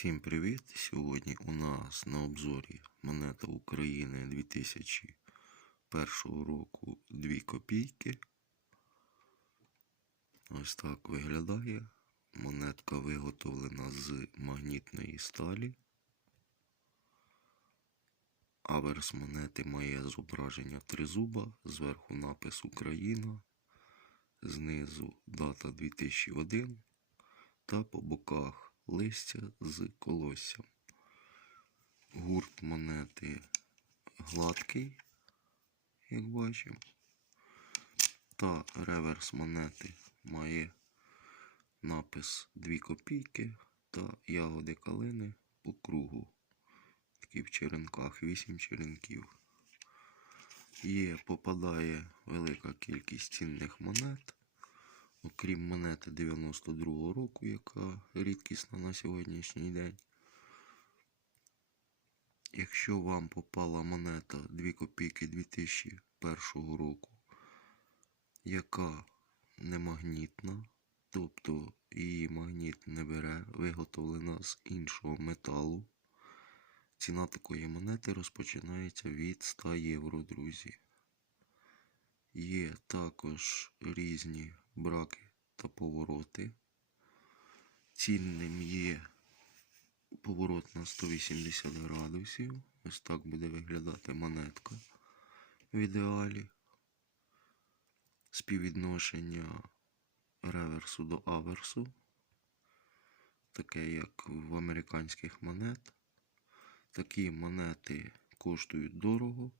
Всім привіт! Сьогодні у нас на обзорі монета України 2001 року 2 копійки. Ось так виглядає. Монетка виготовлена з магнітної сталі. Аверс монети має зображення тризуба, зверху напис Україна, знизу дата 2001 та по боках листя з колоссям. Гурт монети гладкий, як бачимо. Та реверс монети має напис 2 копійки та ягоди калини по кругу. Такі в черенках 8 черенків. Є, попадає велика кількість цінних монет. Окрім монети 92-го року, яка рідкісна на сьогоднішній день. Якщо вам попала монета 2 копійки 2001 року, яка не магнітна, тобто її магніт не бере, виготовлена з іншого металу, ціна такої монети розпочинається від 100 євро, друзі. Є також різні браки та повороти. Цінним є поворот на 180 градусів. Ось так буде виглядати монетка в ідеалі. Співвідношення реверсу до аверсу, таке як в американських монет. Такі монети коштують дорого,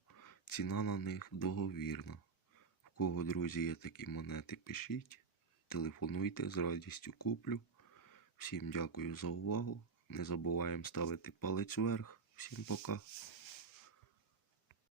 ціна на них договірна. Кого, друзі, є такі монети, пишіть, телефонуйте, з радістю куплю. Всім дякую за увагу. Не забуваємо ставити палець вверх. Всім пока.